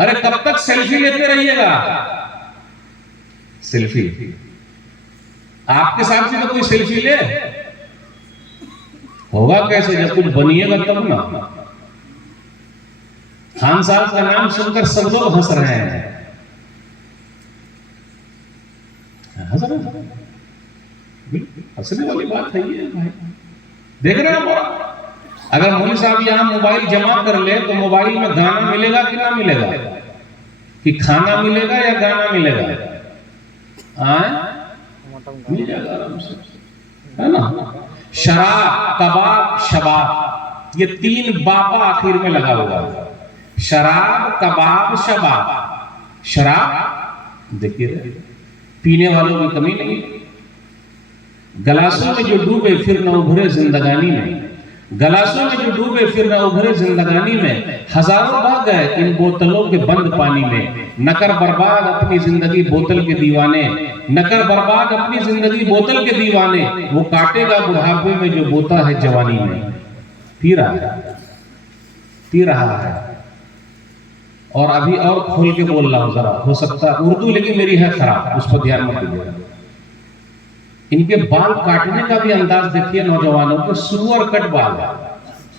ارے کب تک سیلفی لیتے رہیے گا؟ سیلفی آپ کے ساتھ بھی تو کوئی سیلفی لے، ہوگا کیسے؟ جب کچھ بنیے گا تب نا۔ خان صاحب کا نام سن کر سب لوگ ہنس رہے ہیں، ہنسنے والی بات ہے یہ بھائی۔ دیکھ رہے ہیں اگر مولوی صاحب یہاں موبائل جمع کر لے تو موبائل میں گانا ملے گا کہ نہ ملے گا؟ کہ کھانا ملے گا یا گانا ملے گا؟ مل جائے گا آرام سے، ہے نا؟ شراب، کباب، شباب، یہ تین باپا آخر میں لگا ہوا ہے۔ شراب، کباب، شباب۔ شراب دیکھیے پینے والوں کی کمی نہیں، گلاسوں میں جو ڈوبے پھر نہ ابھرے زندگانی میں، گلاسوں میں جو ڈوبے پھر نہ ابھرے زندگانی میں، ہزاروں بھاگ گئے ان بوتلوں کے بند پانی میں، نہ کر برباد اپنی زندگی بوتل کے دیوانے، نہ کر برباد اپنی زندگی بوتل کے دیوانے، وہ کاٹے گا بڑھاپے میں جو بوتا ہے جوانی میں۔ پی رہا ہے، پی رہا ہے، اور ابھی اور کھول کے بول رہا ہوں، ذرا ہو سکتا ہے اردو لیکن میری ہے خراب، اس پر دھیان مت دیجیے۔ ان کے بال کاٹنے کا بھی انداز دیکھیے نوجوانوں کے، سور کٹ بال ہے،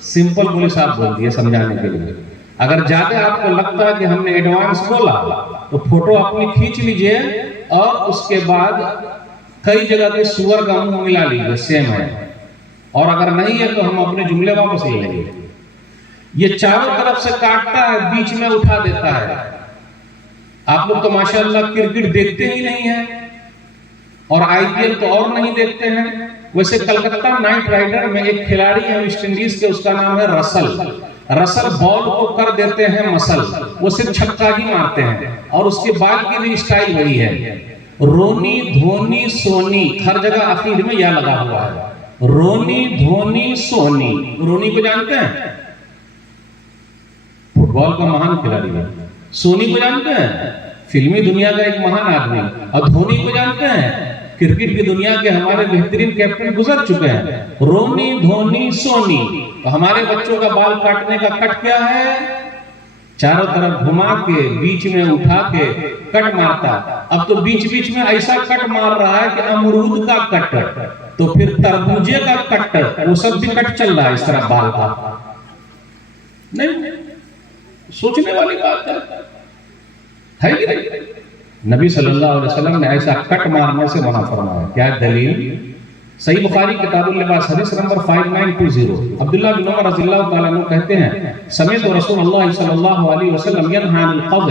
سمپل مولوی صاحب بول دیے سمجھانے کے لیے۔ اگر زیادہ آپ کو لگتا ہے کہ ہم نے ایڈوانس بولا تو فوٹو اپنی کھینچ لیجئے اور اس کے بعد کئی جگہ کے سور کا منہ ملا لیجئے، سیم ہے، اور اگر نہیں ہے تو ہم اپنے جملے واپس لے لیں گے۔ یہ چاروں طرف سے کاٹتا ہے، بیچ میں اٹھا دیتا ہے۔ آپ لوگ تو ماشاءاللہ کرکٹ دیکھتے ہی نہیں ہیں، اور آئی پی ایل تو اور نہیں دیکھتے ہیں۔ ویسے کلکتہ نائٹ رائڈر میں ایک کھلاڑی ہے ویسٹ انڈیز کے، اس کا نام ہے رسل۔ رسل بال کو کر دیتے ہیں مسل، وہ صرف چھکا ہی مارتے ہیں، اور اس کے بال کی بھی اسٹائل وہی ہے، رونی دھونی سونی، ہر جگہ آخر میں یا لگا ہوا ہے، رونی دھونی سونی۔ رونی کو جانتے ہیں؟ فٹ بال کا مہان کھلاڑی ہے۔ سونی کو جانتے ہیں؟ فلمی دنیا کا ایک مہان آدمی۔ اور دھونی کو جانتے ہیں؟ کرکٹ کی دنیا کے ہمارے بہترین کیپٹن گزر چکے ہیں۔ رونی دھونی سونی۔ تو ہمارے بچوں کا بال کاٹنے کا کٹ کیا ہے؟ چاروں طرف گھما کے بیچ میں اٹھا کے کٹ مارتا۔ اب تو بیچ بیچ میں ایسا کٹ مار رہا ہے کہ امرود کا کٹ، تو پھر تربوجے کا کٹ، وہ سب بھی کٹ چل رہا ہے اس طرح بال کا۔ نہیں، سوچنے والی بات ہے کہ نہیں؟ نبی صلی اللہ علیہ وسلم نے ایسا کٹ مارنے سے منع فرمایا۔ کیا دلیل؟ صحیح بخاری کتاب اللباس حدیث نمبر 5920۔ عبداللہ بن عمر رضی اللہ تعالیٰ عنہ کہتے ہیں سمعت رسول اللہ صلی اللہ علیہ وسلم ینہی عن القض،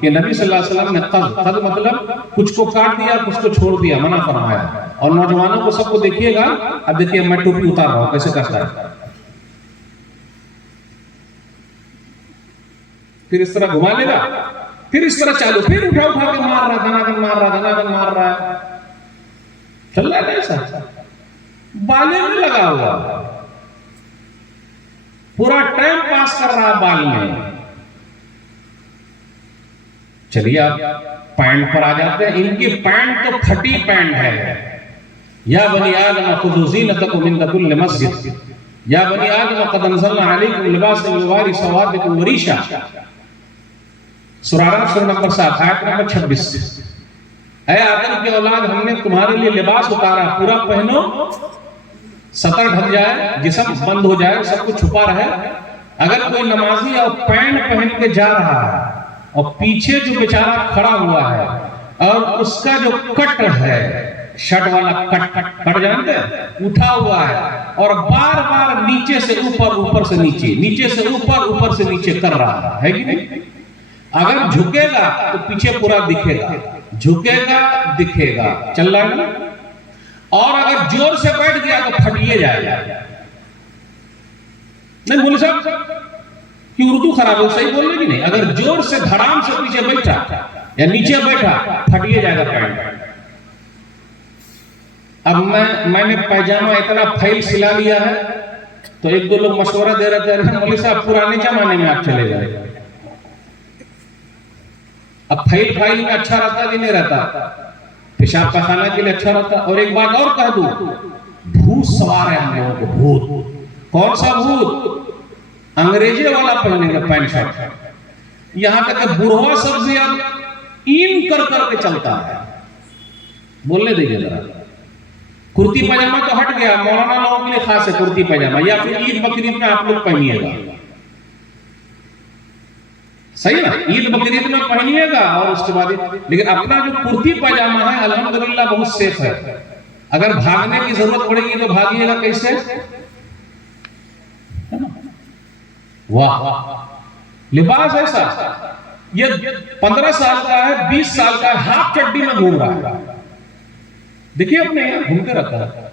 کہ نبی صلی اللہ علیہ وسلم نے قض مطلب کچھ کو کاٹ دیا کچھ کو چھوڑ دیا، منع فرمایا۔ اور نوجوانوں کو سب کو دیکھیے گا، اب دیکھیے میں ٹوپی اتار رہا ہوں کیسے کرتا ہے، پھر اس طرح گھما لے گا، پھر اس طرح چالو، پھر اٹھا اٹھا کے مار رہا، دھناگن مار رہا، دھناگن مار رہا ہے، چل رہا ہے ایسا، بالے میں لگا ہوا، پورا ٹائم پاس کر رہا بال میں۔ چلیے آپ پینٹ پر آ جاتے ہیں، ان کی پینٹ تو پھٹی پینٹ ہے۔ یا بنی آدم خذوا زینتکم عند کل مسجد، یا بنی آدم قد انزلنا علیکم لباسا یواری سوآتکم وریشا۔ سورہ اعراف سورہ نمبر 7 آیت نمبر 26۔ اے آدم کی اولاد، ہم نے تمہارے لیے لباس اتارا، پورا پہنو، سطر ڈھک جائے، جسم بند ہو جائے، سب کچھ چھپا رہے۔ اگر کوئی نمازی اور پینٹ پہن کے جا رہا ہے اور پیچھے جو بیچارہ کھڑا ہوا ہے اور اس کا جو کٹ ہے، شرٹ والا کٹ جانتے ہیں، اٹھا ہوا ہے اور بار بار نیچے سے اوپر، اوپر سے نیچے، نیچے سے اوپر، اوپر سے نیچے کر رہا ہے کہ نہیں؟ اگر جھکے گا تو پیچھے پورا دکھے گا، جھکے گا دکھے گا، چل رہا ہے نا؟ اور اگر جور سے بیٹھ گیا تو پھٹیے جائے گا۔ نہیں بولے صاحب کہ اردو خراب ہے، صحیح بول رہے کہ نہیں؟ اگر جور سے دھڑام سے پیچھے بیٹھا یا نیچے بیٹھا، پھٹیے جائے گا پینٹ۔ اب میں نے پیجامہ اتنا پھیل سلا لیا ہے تو ایک دو لوگ مشورہ دے رہے تھے مولوی صاحب پرانے زمانے میں آپ چلے گئے۔ اب پھیل میں اچھا رہتا کہ نہیں رہتا؟ پیشاب پخانہ کے لیے اچھا رہتا۔ اور ایک بات اور کہہ دوں، بھوت سوار ہے ہم لوگوں کو، بھوت۔ کون سا بھوت؟ انگریزی والا پہنیں گے پینٹ شرٹ، یہاں تک کہ بڑھوا سب بھی اب این کر کر کے چلتا ہے. بولنے دیجیے ذرا. کرتی پاجامہ تو ہٹ گیا, مولانا لوگوں کے لیے خاص ہے کرتی پاجامہ, یا پھر عید بقرعید میں آپ لوگ پہنیے گا, صحیح نا, عید بقرعید میں پہنیے گا اور اس کے بعد, لیکن اپنا جو کرتی پاجامہ ہے الحمدللہ بہت سیف ہے. اگر بھاگنے کی ضرورت پڑے گی تو بھاگیے گا کیسے؟ واہ, لباس ایسا, یہ 15 سال کا ہے, 20 سال کا ہے, ہاف چڈی میں گھوم رہا ہے. دیکھیے اپنے یہاں گھومتے رہتا ہے,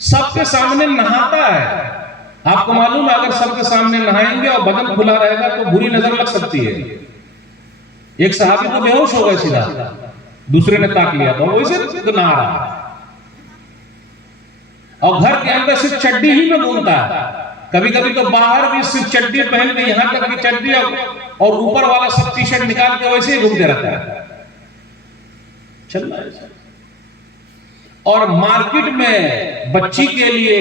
سب کے سامنے نہاتا ہے. آپ کو معلوم ہے اگر سب کے سامنے نہائیں گے اور بدن کھلا رہے گا تو بری نظر لگ سکتی ہے. ایک صحابی تو بے ہوش ہو گئے سیدھا, دوسرے نے تاک لیا تو ویسے نہا رہا ہے, اور گھر کے اندر صرف چڈی ہی میں گھومتا ہے. کبھی کبھی تو باہر بھی صرف چڈی پہن کے, یہاں تک کہ چڈی اور اوپر والا سب ٹی شرٹ نکال کے ویسے ہی گھومتے رہتا ہے. چل رہا ہے. اور مارکیٹ میں بچی کے لیے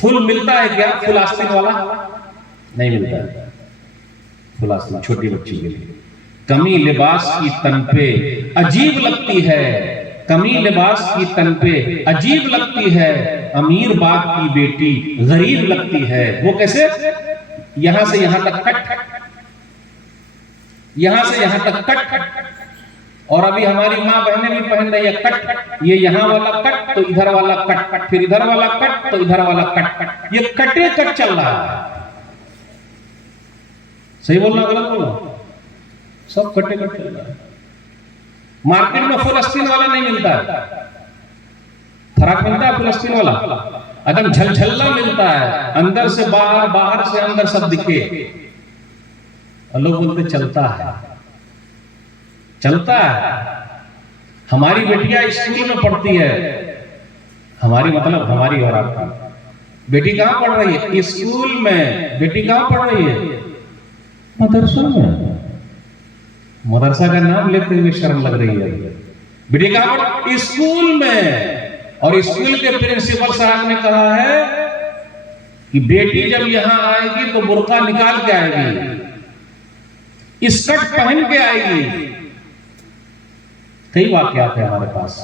پھول ملتا ہے کیا؟ پھول آستین والا نہیں ملتا ہے. پھول آستین چھوٹی بچی کے لیے. کمی لباس کی تن پہ عجیب لگتی ہے, کمی لباس کی تن پہ عجیب لگتی ہے, امیر باپ کی بیٹی غریب لگتی ہے. وہ کیسے؟ یہاں سے یہاں تک کٹ, یہاں سے یہاں تک کٹ, اور ابھی ہماری ماں بہنیں بھی پہن رہی ہے کٹ. یہ یہاں والا کٹ تو ادھر والا کٹ, پھر ادھر والا کٹ تو ادھر والا کٹ. یہ کٹے کٹ چل رہا ہے. صحیح بولنا غلط بولنا؟ سب کٹے کٹ چل رہا ہے. مارکیٹ میں فلسطین والا نہیں ملتا ہے, فراق ملتا ہے فلسطین والا, اگر جھلجھلا ملتا ہے, اندر سے باہر, باہر سے اندر سب دکھے. اور لوگ بولتے چلتا ہے, چلتا ہے. ہماری بیٹیاں اسکول میں پڑھتی ہے, ہماری مطلب ہماری اور آپ کی بیٹی کہاں پڑھ رہی ہے؟ اسکول میں. بیٹی کہاں پڑھ رہی ہے؟ مدرسہ میں. مدرسہ کا نام لیتے ہوئے شرم لگ رہی ہے. بیٹی کہاں پڑھ؟ اسکول میں. اور اسکول کے پرنسپل صاحب نے کہا ہے کہ بیٹی جب یہاں آئے گی تو برقع نکال کے آئے گی, اسکرٹ پہن کے آئے گی. کئی واقعات ہیں ہمارے پاس.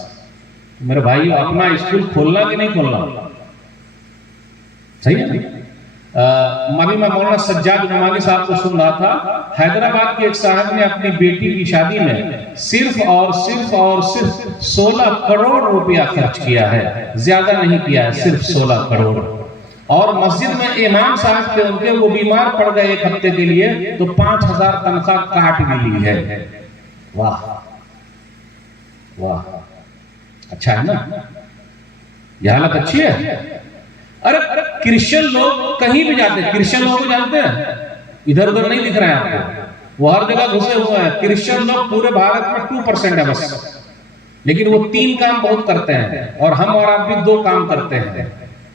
میرے بھائی اپنا اسکول کھولنا کہ نہیں کھولنا؟ صحیح ہے. ابھی میں مولانا سجاد نعمانی صاحب کو سن رہا تھا, حیدرآباد کے ایک صاحب نے اپنی بیٹی کی شادی میں صرف 16 کروڑ روپیہ خرچ کیا ہے, زیادہ نہیں کیا ہے, صرف 16 کروڑ. اور مسجد میں امام صاحب تھے ان کے, وہ بیمار پڑ گئے 1 ہفتے کے لیے, تو 5,000 تنخواہ کاٹ بھی لی ہے. واہ واہ, اچھا ہے نا, یہ حالت اچھی ہے. ارے کرسچن لوگ کہیں بھی جاتے ہیں, کرسچن لوگ بھی جانتے ہیں, ادھر ادھر نہیں دکھ رہے ہیں آپ کو, وہ ہر جگہ گھسے ہوئے ہیں. کرسچن لوگ پورے بھارت میں 2% ہے بس, لیکن وہ 3 کام بہت کرتے ہیں, اور ہم اور آپ بھی 2 کام کرتے ہیں.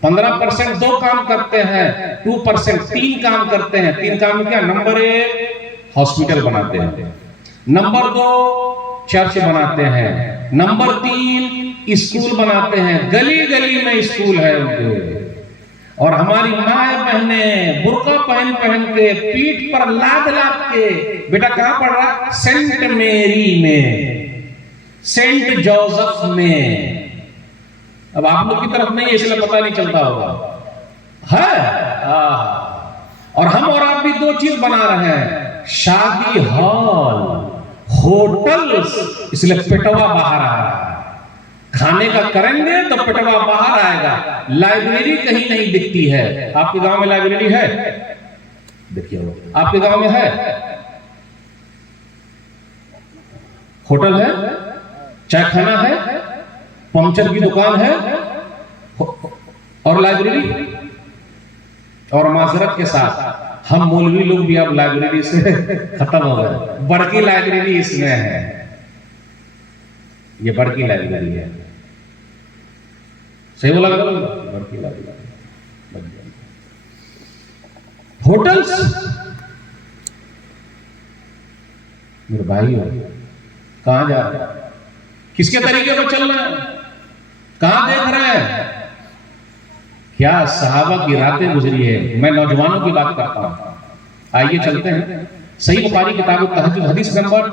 15% 2 کام کرتے ہیں, 2% 3 کام کرتے ہیں. 3 کام کیا؟ نمبر 1 ہاسپٹل بناتے ہیں, نمبر 2 چرچ بناتے ہیں, نمبر 3 اسکول بناتے ہیں. گلی گلی میں اسکول ہے ان کے. اور ہماری مائیں بہنیں برقع پہن پہن کے, پیٹھ پر لاد لاد کے, بیٹا کہاں پڑھ رہا؟ سینٹ میری میں, سینٹ جوزف میں. اب آپ لوگ کی طرف نہیں ہے اس لیے پتہ نہیں چلتا ہوگا ہے. اور ہم اور آپ بھی 2 چیز بنا رہے ہیں, شادی ہال, ہوٹلز, اس لیے پٹوا باہر آ رہا ہے. کھانے کا کریں گے تو پٹوا باہر آئے گا. لائبریری کہیں نہیں دکھتی ہے. آپ کے گاؤں میں لائبریری ہے؟ دیکھیے آپ کے گاؤں میں ہے؟ ہوٹل ہے, چائے خانہ ہے, پنچر کی دکان ہے, اور لائبریری. اور معذرت کے ساتھ ہم مولوی لوگ بھی اب لائبریری سے ختم ہو گئے. بڑکی لائبریری اس میں ہے, یہ بڑکی لائبریری ہے. صحیح بولا گا؟ بڑکی لائبریری. ہوٹلز, میرے بھائی کہاں جا رہے ہیں؟ کس کے طریقے پر چل رہے ہیں؟ کہاں دیکھ رہے ہیں؟ کیا صحابہ کی راتیں گزری ہے. میں نوجوانوں کی بات کرتا ہوں, آئیے چلتے ہیں. صحیح بخاری کتاب التہجد حدیث نمبر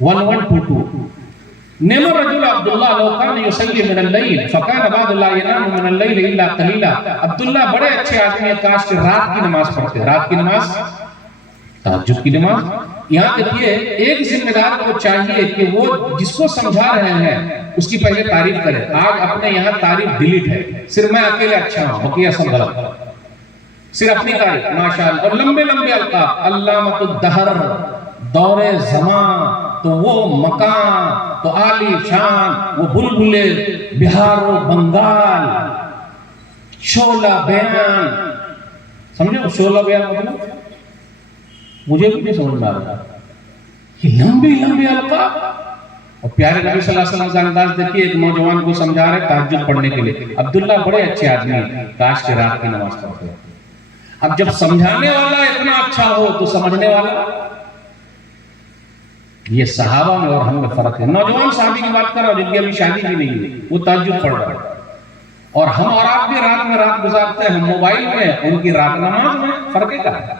1122. نعم الرجل عبداللہ لو کان یصلی من اللیل فکان بعد لا ینام من اللیل الا قلیلا. عبداللہ بڑے اچھے آدمی ہیں، کاش کہ رات کی نماز پڑھتے. رات کی نماز، تہجد کی نماز. یہاں دیکھیے ایک ذمہ دار کو چاہیے کہ وہ جس کو سمجھا رہے ہیں اس کی پہلے تعریف کرے. آج اپنے یہاں تعریف ڈیلیٹ ہے، صرف میں اکیلے اچھا ہوں، بقیہ سب غلط. صرف اپنی تعریف ماشاءاللہ. اور لمبے لمبے القاب، علامۃ الدہر، دور زمان، تو وہ مکان، تو عالی شان، وہ بلبلے بہار و بنگال، شعلہ بیان. سمجھے شعلہ بیان مطلب؟ مجھے بھی نہیں سمجھ میں آ رہا. یہ لمبی لمبی القاب. اور پیارے نبی صلی اللہ علیہ وسلم کا انداز دیکھیے، ایک نوجوان کو سمجھا رہے تہجد پڑھنے کے لیے. عبداللہ بڑے اچھے آدمی ہیں، کاش کہ رات کی نماز پڑھتے. اب جب سمجھانے والا اتنا اچھا ہو تو سمجھنے والا. یہ صحابہ میں اور ہم میں فرق ہے. نوجوان صحابی کی بات کر رہا ہوں جن کی ابھی شادی بھی نہیں ہوئی، وہ تہجد پڑھ رہے ہیں. اور ہم اور آپ بھی رات میں رات گزارتے ہیں، ہم موبائل میں، ان کی رات نماز میں. فرق کیا ہے؟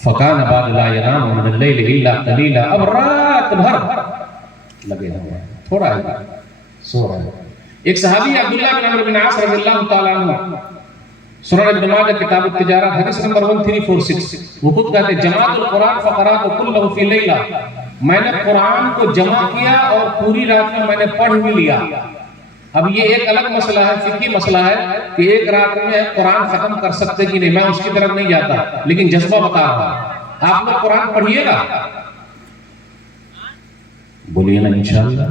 فَكَانَ بَعْدُ لَا يَنَامُ مِنَ اللَّيْلِ إِلَّا قَلِيلًا. اب رات بھر لگے ہوئے ہیں، تھوڑا ہے سو رہے ہیں. ایک صحابی عبداللہ بن عمرو بن عاص رضی اللہ تعالیٰ عنہ، سنن ابن ماجہ کتاب التجارہ حدیث نمبر 1346، وہ خود کہتے ہیں جماعت القرآن فقرات كله في ليلہ. میں نے قرآن کو جمع کیا اور پوری رات میں میں نے پڑھ بھی لیا. اب یہ ایک الگ مسئلہ ہے، فقہی مسئلہ ہے کہ ایک رات میں قرآن ختم کر سکتے کہ نہیں. میں اس کی طرف نہیں جاتا، لیکن جذبہ بتا رہا ہوں. آپ لوگ قرآن پڑھیے گا، بولیے نا انشاءاللہ.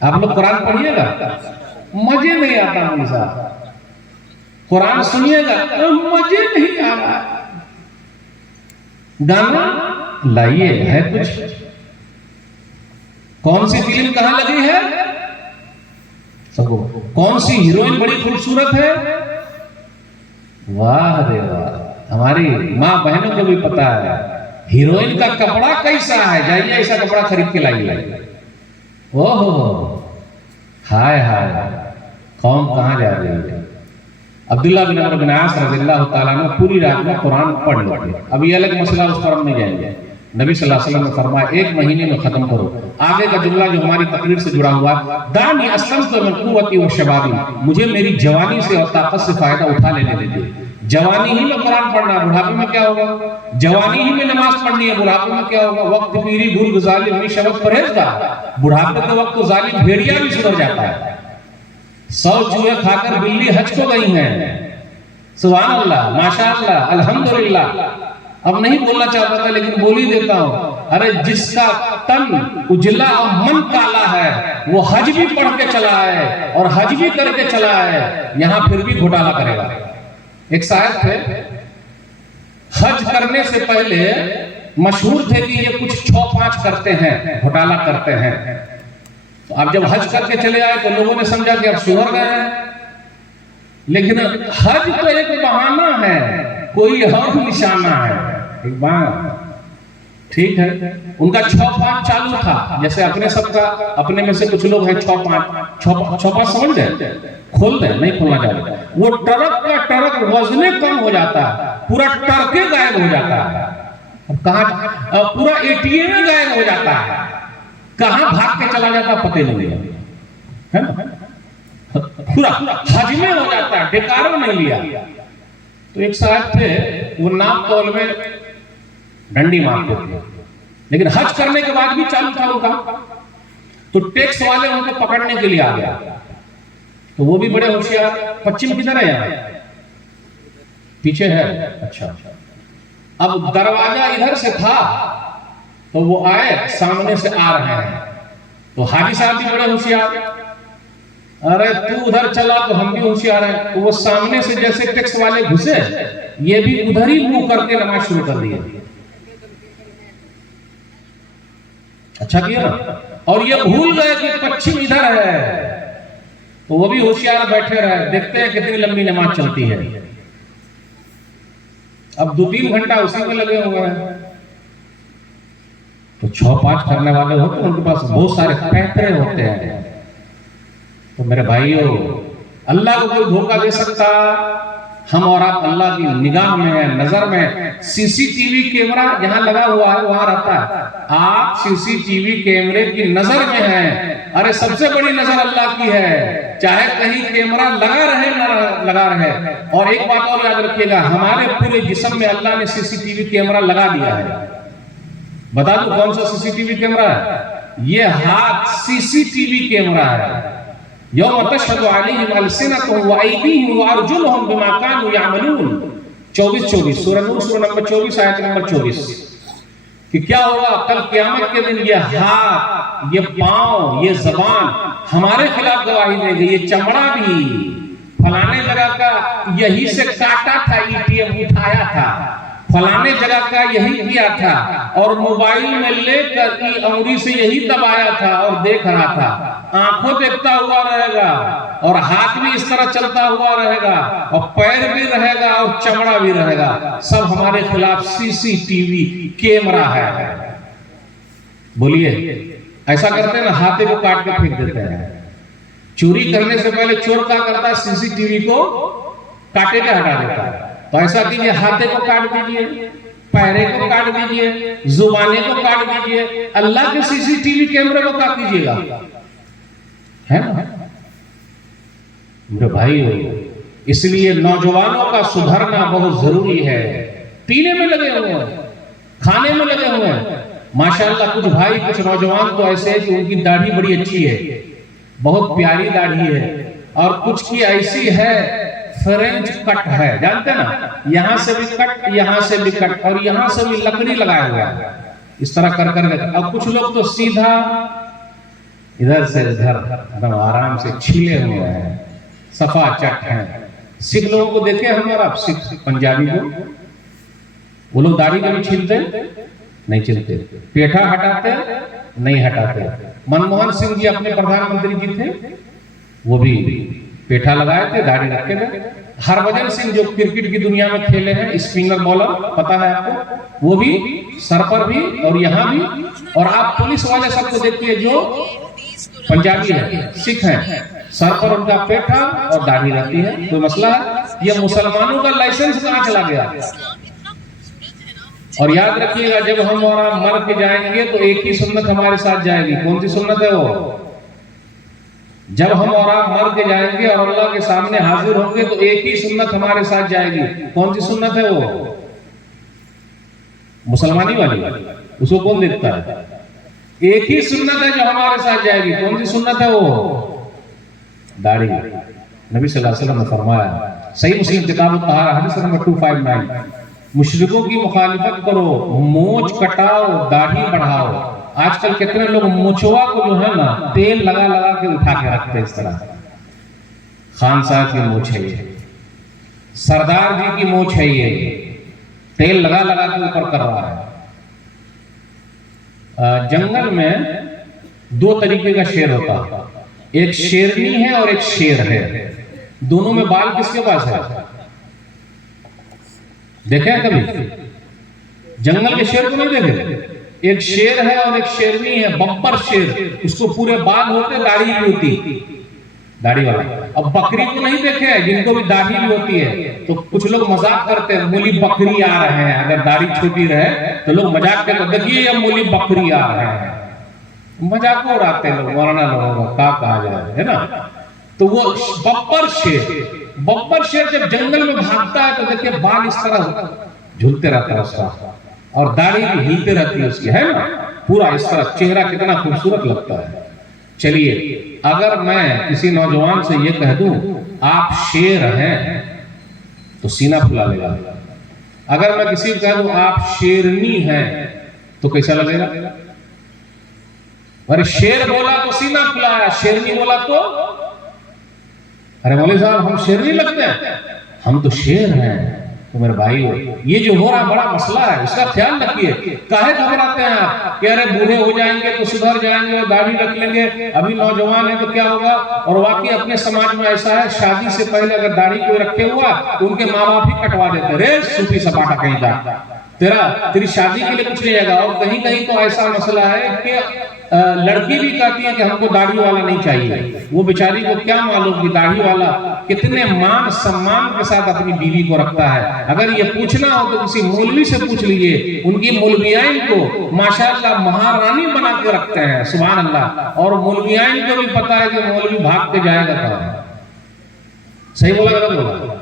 آپ لوگ قرآن پڑھیے گا. مزے نہیں آتا ہمیں صاحب. قرآن سنیے گا، مزے نہیں آ رہا. گانا لائیے ہے کچھ. کون سی فلم کہاں لگی ہے؟ کون سی ہیروئن بڑی خوبصورت ہے؟ واہ رے واہ. ہماری ماں بہنوں کو بھی پتا ہے ہیروئن کا کپڑا کیسا ہے. جائیے ایسا کپڑا خرید کے لائیے. اوہ ہائے ہائے، قوم کہاں جا رہی ہے. عبداللہ بن عمرو بن عاص رضی اللہ تعالیٰ عنہ پوری رات میں قرآن پڑھ لیتے. اب یہ الگ مسئلہ، اس پر ہم نہیں جائیں گے. نبی صلی اللہ علیہ وسلم نے فرمایا ایک مہینے میں ختم کرو. آگے کا جملہ جو ہماری تقریر سے جڑا ہوا، دانی اسلمت من قوتی و شبابی، مجھے میری جوانی سے اور طاقت سے فائدہ اٹھا لینے دیجیے. جوانی ہی میں قرآن پڑھنا، بڑھاپے میں کیا ہوگا؟ جوانی ہی میں نماز پڑھنی ہے، بڑھاپے میں کیا ہوگا؟ وقت پیری گرگ ظالم می شبت پرہیزگار. بڑھاپے کے وقت تو ظالم بھیڑیا بھی سدھر جاتا ہے. 100 چوہے کھا کر بلی حج کو گئی ہیں. سبحان اللہ، ماشاءاللہ، الحمدللہ. اب نہیں بولنا چاہتا تھا لیکن بول ہی دیتا ہوں. ارے جس کا تن اجلا اور من کالا ہے وہ حج بھی پڑھ کے چلا ہے اور حج بھی کر کے چلا ہے، یہاں پھر بھی گھوٹالا کرے گا. ایک صاحب تھے، حج کرنے سے پہلے مشہور تھے کہ یہ کچھ 6-5 کرتے ہیں، گھوٹالا کرتے ہیں. تو اب جب حج کر کے چلے آئے تو لوگوں نے سمجھا کہ اب سدھر گئے ہیں. لیکن حج تو ایک بہانہ ہے، کوئی اور نشانہ ہے. ایک بات ٹھیک ہے، ان کا 6-5 چالو تھا. جیسے اپنے سب کا، اپنے میں سے کچھ لوگ ہیں 6-5 سمجھ گئے، کھول دیں، نہیں کھولنا چاہتے. وہ ٹرک کا ٹرک وزن کم ہو جاتا ہے، پورا ٹرکے غائب ہو جاتا ہے. کہاں پورا ATM غائب ہو جاتا ہے، کہاں بھاگ کے چلا جاتا پتہ نہیں ہے نا. پورا حج میں ہو جاتا ہے، بیکاروں نہیں لیا. تو ایک صاحب تھے، وہ ناپ تول میں ڈنڈی مارتے تھے، لیکن حج کرنے کے بعد بھی چالو تھا ان کا. تو ٹیکس والے ان کو پکڑنے کے لیے آ گیا. تو وہ بھی بڑے ہوشیار. پچھم کدھر ہے؟ یہاں پیچھے ہے. اچھا، اب دروازہ ادھر سے تھا تو وہ آئے، سامنے سے آ رہے ہیں. تو حاجی صاحب بھی بڑے ہوشیار. ارے تو ادھر چلا تو ہم بھی ہوشیار ہیں. تو وہ سامنے سے جیسے ٹیکس والے گھسے، یہ بھی ادھر ہی منہ کر کے نماز شروع کر دی. اچھا کیا نا. اور یہ بھول گئے کہ پچھم ادھر ہے. تو وہ بھی ہوشیار بیٹھے رہے، دیکھتے ہیں کتنی لمبی نماز چلتی ہے. اب 2-3 گھنٹہ اسی میں لگے ہوئے ہیں. تو 6-5 کرنے والے ہوتے ہیں، ان کے پاس بہت سارے پیپرے ہوتے ہیں. تو میرے بھائیو، اللہ کو کوئی دھوکہ دے سکتا ہم اور آپ اللہ کی نگاہ میں ہیں، نظر میں ہیں۔ سی سی ٹی وی کیمرہ جہاں لگا ہوا ہے وہاں رہتا ہے، آپ سی سی ٹی وی کیمرے کی نظر میں ہیں۔ ارے سب سے بڑی نظر اللہ کی ہے، چاہے کہیں کیمرہ لگا رہے نہ لگا رہے۔ اور ایک بات اور یاد رکھیے گا، ہمارے پورے جسم میں اللہ نے سی سی ٹی وی کیمرہ لگا دیا ہے۔ بتا دوں کون سا سی سی ٹی وی کیمرہ ہے؟ یہ ہاتھ سی سی ٹی وی کیمرہ ہے۔ یوم تشہد علیہم السنتہم وایدیہم وارجلہم بما کانوا یعملون، 24 سورہ نور سورہ نمبر 24 آیت نمبر 24، کہ کیا ہوگا کل قیامت کے دن یہ ہاتھ، یہ پاؤں، یہ زبان ہمارے خلاف گواہی دے گی۔ یہ چمڑا بھی فلانے جگہ کا یہی سے کاٹا تھا، ATM اٹھایا تھا، فلانے جگہ کا یہی کیا تھا، اور موبائل میں لے کر انگلی سے یہی دبایا تھا اور دیکھ رہا تھا۔ آنکھوں دیکھتا ہوا رہے گا، اور ہاتھ بھی اس طرح چلتا ہوا رہے گا، اور پیر بھی رہے گا، اور چمڑا بھی رہے گا۔ سب ہمارے خلاف سی سی ٹی وی کیمرہ ہے۔ بولیے ایسا کرتے ہیں نا، ہاتھے کو کاٹ کے پھینک دیتے ہیں۔ چوری کرنے سے پہلے چور کیا کرتا ہے؟ سی سی ٹی وی کو کاٹے کے ہٹا دیتا ہے۔ تو ایسا کیجئے، ہاتھے کو کاٹ دیجئے، پیرے کو کاٹ دیجئے، زبانے کو کاٹ دیجئے، اللہ کے سی سی ٹی وی کیمرے کو کاٹ دیجئے گا، ہے نا؟ میرے بھائی، اس لیے نوجوانوں کا سدھرنا بہت ضروری ہے۔ پینے میں لگے ہوئے ہیں، کھانے میں لگے ہوئے ہیں۔ ماشاءاللہ کچھ بھائی، کچھ نوجوان تو ایسے ہیں کہ ان کی داڑھی بڑی اچھی ہے، بہت پیاری داڑھی ہے، اور کچھ کی ایسی ہے فرنچ کٹ ہے، جانتے نا، یہاں سے بھی کٹ، یہاں سے بھی کٹ، اور یہاں سے بھی لکڑی لگایا ہوا ہے، اس طرح کر کر کے۔ اب کچھ لوگ تو سیدھا ادھر سے ادھر آرام سے چھیلے ہوئے ہیں، صفا چٹ ہیں۔ سکھ لوگوں کو دیکھیں ہم، اور آپ سکھ پنجابی کو، وہ لوگ داڑھی کبھی چھیلتے نہیں چھیلتے، پیٹھا ہٹاتے نہیں ہٹاتے۔ منموہن سنگھ جی اپنے پردھان منتری جی تھے، وہ بھی پیٹھا لگائے تھے، داڑھی رکھے تھے۔ ہربھجن سنگھ جو کرکٹ کی دنیا میں کھیلے ہیں، اسپنر بولر، پتہ ہے آپ کو، وہ بھی سر پر بھی اور یہاں بھی۔ اور آپ پولیس والے سب کو دیکھیے جو پنجابی ہیں، سکھ ہیں، سر پر ان کا پیٹھا اور داڑھی رہتی ہے۔ کوئی مسئلہ ہے؟ یہ مسلمانوں کا لائسنس کہاں چلا گیا؟ اور یاد رکھیے گا، جب ہم وہاں مر کے جائیں گے تو ایک ہی سنت ہمارے ساتھ جائے گی۔ کون سی سنت ہے وہ؟ جب ہم اور آپ مر کے جائیں گے اور اللہ کے سامنے حاضر ہوں گے تو ایک ہی سنت ہمارے ساتھ جائے گی۔ کون سی سنت ہے وہ؟ مسلمانی والی، اس کو کون دیکھتا ہے؟ ایک ہی سنت ہے جو ہمارے ساتھ جائے گی۔ کون سی سنت ہے وہ؟ داڑھی۔ نبی صلی اللہ علیہ وسلم نے فرمایا، صحیح مسلم کتاب الطہارہ حدیث نمبر 259، مشرکوں کی مخالفت کرو، مونچھ کٹاؤ، داڑھی بڑھاؤ۔ آج کل کتنے لوگ مونچھوا کو جو ہے نا تیل لگا لگا کے اٹھا کے رکھتے ہیں اس طرح۔ خان صاحب کی مونچھ ہے یہ، سردار جی کی مونچھ ہے یہ، تیل لگا لگا کے اوپر کر رہا ہے۔ جنگل میں دو طریقے کا شیر ہوتا ہے، ایک شیرنی ہے اور ایک شیر ہے۔ دونوں میں بال کس کے پاس ہے؟ دیکھیں کبھی جنگل کے شیر کو نہیں دیکھے؟ ایک شیر ہے اور ایک شیرنی ہے، بمپر شیر، اس کو پورے بال ہوتے، داڑھی بھی ہوتی، داڑھی والا۔ اب بکری کو نہیں دیکھے ہیں جن کو بھی داڑھی بھی ہوتی ہے، تو کچھ لوگ مذاق کرتے ہیں، مولی بکری آ رہے ہیں۔ اگر داڑھی چھوٹی رہے تو لوگ مذاق کرتے ہیں، دیکھیے یہ مولی بکری آ رہے ہیں، مذاق اڑاتے ہیں لوگ، مولانا لوگوں کا کیا کہا جائے، ہے نا؟ تو وہ بمپر شیر، بمپر شیر جب جنگل میں بھاگتا ہے تو دیکھیے بال اس طرح جھولتے رہتا ہے اس کا، اور داڑھی بھی ہلتے رہتی ہے اس کی، ہے نا؟ پورا اس طرح چہرہ کتنا خوبصورت لگتا ہے۔ چلیے، اگر میں کسی نوجوان سے یہ کہہ دوں آپ شیر ہیں تو سینہ پھلا لے گا۔ اگر میں کسی کو کہہ دوں آپ شیرنی ہیں تو کیسا لگے گا؟ ارے شیر بولا تو سینہ پھلایا، شیرنی بولا تو ارے مولوی صاحب ہم شیر نہیں لگتے ہیں، ہم تو شیر ہیں۔ تو میرے بھائی، یہ جو ہو رہا بڑا مسئلہ ہے، اس کا خیال رکھیے۔ کاہے گھبراتے ہیں آپ کہ ارے بوڑھے ہو جائیں گے تو سدھر جائیں گے اور داڑھی رکھ لیں گے، ابھی نوجوان ہیں تو کیا ہوگا؟ اور واقعی اپنے سماج میں ایسا ہے، شادی سے پہلے اگر داڑھی کوئی رکھے ہوا تو ان کے ماں باپ ہی کٹوا دیتے، رے صوفی سپاٹا کہیں جا، تیری شادی کے لیے کچھ نہیں آئے گا. اور کہیں کہیں تو ایسا مسئلہ ہے کہ لڑکی بھی کہتی ہے کہ ہم کو داڑھی والا نہیں چاہیے. وہ بیچاری کو کیا معلوم کہ داڑھی والا کتنے مان سمان کے ساتھ اپنی بیوی کو رکھتا ہے. اگر یہ پوچھنا ہو تو کسی مولوی سے پوچھ لیجئے. ان کی مولویائن کو ماشاءاللہ مہارانی بنا کے رکھتے ہیں, سبحان اللہ. اور مولویائن کو بھی پتا ہے کہ مولوی بھاگ کے جائے گا کہاں. صحیح بولا غلط بولا؟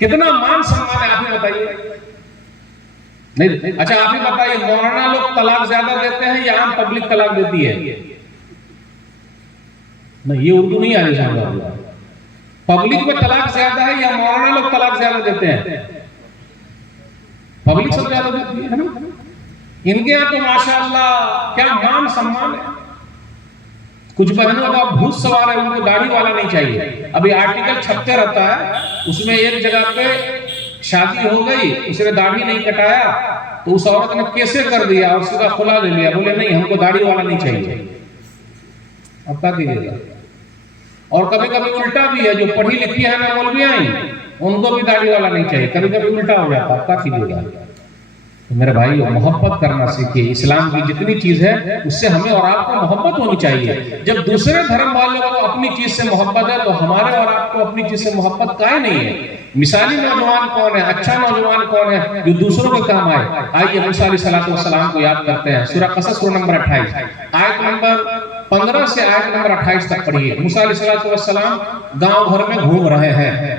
کتنا مان سمان ہے, آپ ہی بتائیے. نہیں اچھا آپ ہی بتائیے, مولانا لوگ طلاق زیادہ دیتے ہیں یا عام پبلک طلاق دیتی ہے؟ نہیں, یہ اردو نہیں آ رہی سمجھا. پبلک میں طلاق زیادہ ہے یا مولانا لوگ طلاق زیادہ دیتے ہیں؟ پبلک سب زیادہ دیتی ہے نا. ان کے یہاں تو ماشاءاللہ کیا مان سمان ہے. کچھ بہنوں کا بھوت سوار ہے, ان کو داڑھی والا نہیں چاہیے. ابھی آرٹیکل چھپتے رہتا ہے, اس میں ایک جگہ پہ شادی ہو گئی, اس نے داڑھی نہیں کٹایا تو اس عورت نے کیسے کر دیا اور اس کا خلا لے لیا. بولے نہیں, ہم کو داڑھی والا نہیں چاہیے. اب کیا کیجیے گا. اور کبھی کبھی الٹا بھی ہے, جو پڑھی لکھی ہے نا مولویاں, ان کو بھی داڑھی والا نہیں چاہیے. کبھی کبھی الٹا ہو جاتا. اب کیا کیجیے گا. میرے بھائی محبت کرنا سیکھیے. اسلام کی جتنی چیز ہے اس سے ہمیں اور آپ کو محبت ہونی چاہیے. جب دوسرے دھرم والے کو اپنی چیز سے محبت ہے تو ہمارے اور آپ کو اپنی چیز سے محبت کائیں نہیں ہے. مثالی نوجوان کون ہے, اچھا نوجوان کون ہے جو دوسروں کے کام آئے. آئیے موسیٰ علیہ السلام کو یاد کرتے ہیں. سورہ قصص سورہ نمبر 28 آیت نمبر 15 سے آیت نمبر 28 تک پڑھیے. موسیٰ علیہ السلام گاؤں گھر میں گھوم رہے ہیں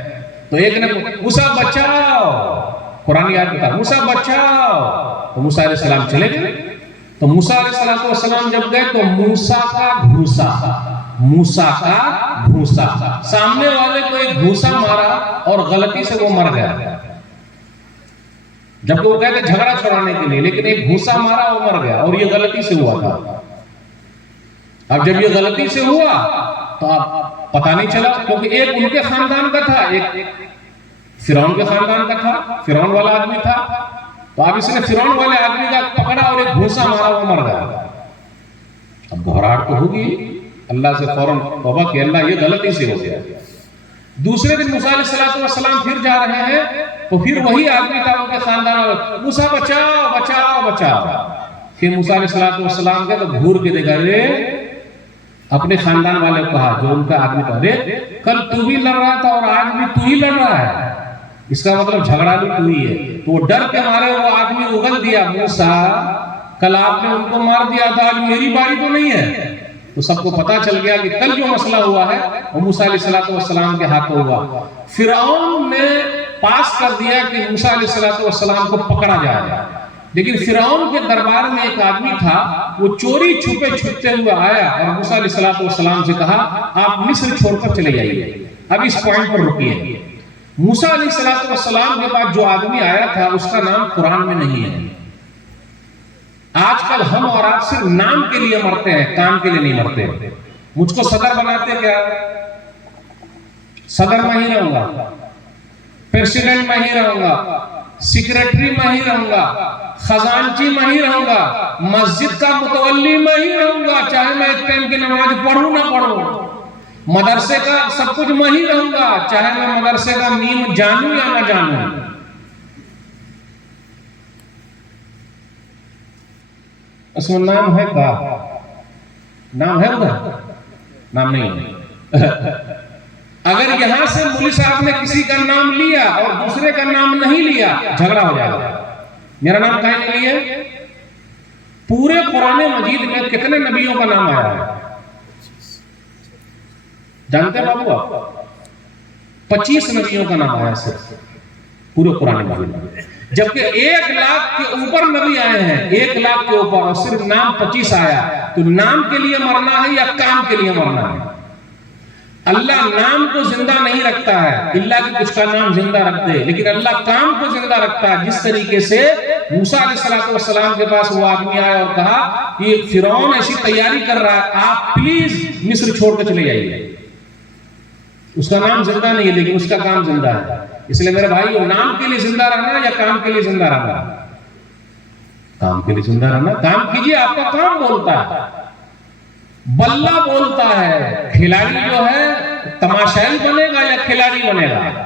تو ایک نے موسیٰ بچاؤ, قرآن یاد بتا, موسیٰ بچاؤ. تو موسیٰ علیہ السلام چلے گئے. تو موسیٰ علیہ السلام جب گئے تو موسیٰ کا گھوسا سامنے والے کو ایک گھوسا مارا اور غلطی سے وہ مر گیا. جب وہ کہتے جھگڑا چھڑانے کے لیے, لیکن ایک گھوسا مارا وہ مر گیا اور یہ غلطی سے ہوا تھا. اب جب یہ غلطی سے ہوا تو آپ پتہ نہیں چلا, کیونکہ ایک ان کے خاندان کا تھا, ایک فرعون کے خاندان کا تھا, فرعون والا آدمی تھا. تو اب اس نے فرعون والے آدمی کا پکڑا اور ایک گھوسا مارا, وہ مر گیا. اب گھبراہٹ تو ہوگی, اللہ سے فوراً توبہ کہ اللہ یہ غلطی سے ہو گیا. دوسرے دن موسیٰ علیہ السلام پھر جا رہے ہیں تو پھر وہی آدمی تھا ان کے خاندان والا, موسیٰ بچاؤ بچاؤ بچاؤ. پھر موسیٰ علیہ السلام کے تو گھور کے دیکھا, رے اپنے خاندان والے کو کہا جو ان کا آدمی تھا, رے کل تو بھی لڑ رہا تھا اور آج بھی تو ہی لڑ رہا ہے, اس کا مطلب جھگڑا بھی تو ہی ہے. تو وہ ڈر کے مارے وہ آدمی اگل دیا, موسیٰ کل آپ نے ان کو مار دیا تھا, آج میری باری تو نہیں ہے. تو سب کو پتا چل گیا کہ کل جو مسئلہ ہوا ہے وہ موسیٰ علیہ السلام کے ہاتھوں ہوا. فرعون نے پاس کر دیا کہ موسیٰ علیہ السلام کو پکڑا جائے, لیکن فرعون کے دربار میں ایک آدمی تھا, وہ چوری چھپے چھپتے ہوئے آیا اور موسیٰ علیہ السلام سے کہا آپ مصر چھوڑ کر چلے جائیے. اب اس پوائنٹ پر رکیے. موسیٰ علیہ السلام کے بعد جو آدمی آیا تھا اس کا نام قرآن میں نہیں ہے. آج کل ہم اور آپ صرف نام کے لیے مرتے ہیں, کام کے لیے نہیں مرتے. مجھ کو صدر بناتے کیا, صدر میں ہی رہوں گا, پریسیڈنٹ میں ہی رہوں گا, سیکریٹری میں ہی رہوں گا, خزانچی میں ہی رہوں گا, مسجد کا متولی میں ہی رہوں گا, چاہے میں ایک ٹائم کی نماز پڑھوں نہ پڑھوں. مدرسے کا سب کچھ میں ہی رہوں گا, چاہے میں مدرسے کا نیم جانوں یا نہ جانوں. اس میں نام ہے کا, نام ہے ادھر, نام نہیں ہے. اگر یہاں سے مولوی صاحب نے کسی کا نام لیا اور دوسرے کا نام نہیں لیا, جھگڑا ہو جائے گا. میرا نام کہیں نہیں ہے. پورے قرآن مجید میں کتنے نبیوں کا نام آیا ہے جانتے ہیں بابو آپ؟ 25 نبیوں کا نام آیا صرف پورے قرآن مجید میں, جبکہ 1 لاکھ کے اوپر نبی آئے ہیں, 1 لاکھ کے اوپر, اور صرف نام 25 آیا. تو نام کے لیے مرنا ہے یا کام کے لیے مرنا ہے؟ اللہ نام کو زندہ نہیں رکھتا ہے, اللہ کی کچھ کا نام زندہ رکھ دے, لیکن اللہ کام کو زندہ رکھتا ہے. جس طریقے سے موسیٰ علیہ السلام کے پاس وہ آدمی آیا اور کہا کہ فرعون ایسی تیاری کر رہا ہے, آپ پلیز مصر چھوڑ کے چلے جائیے. اس کا نام زندہ نہیں ہے لیکن اس کا کام زندہ ہے. اس لیے میرے بھائی, وہ نام کے لیے زندہ رہنا یا کام کے لیے زندہ رہنا؟ کام کے لیے زندہ رہنا. کام کیجئے, آپ کا کام بولتا ہے, بلہ بولتا ہے. کھلاڑی جو ہے تماشائی بنے گا یا کھلاڑی بنے گا؟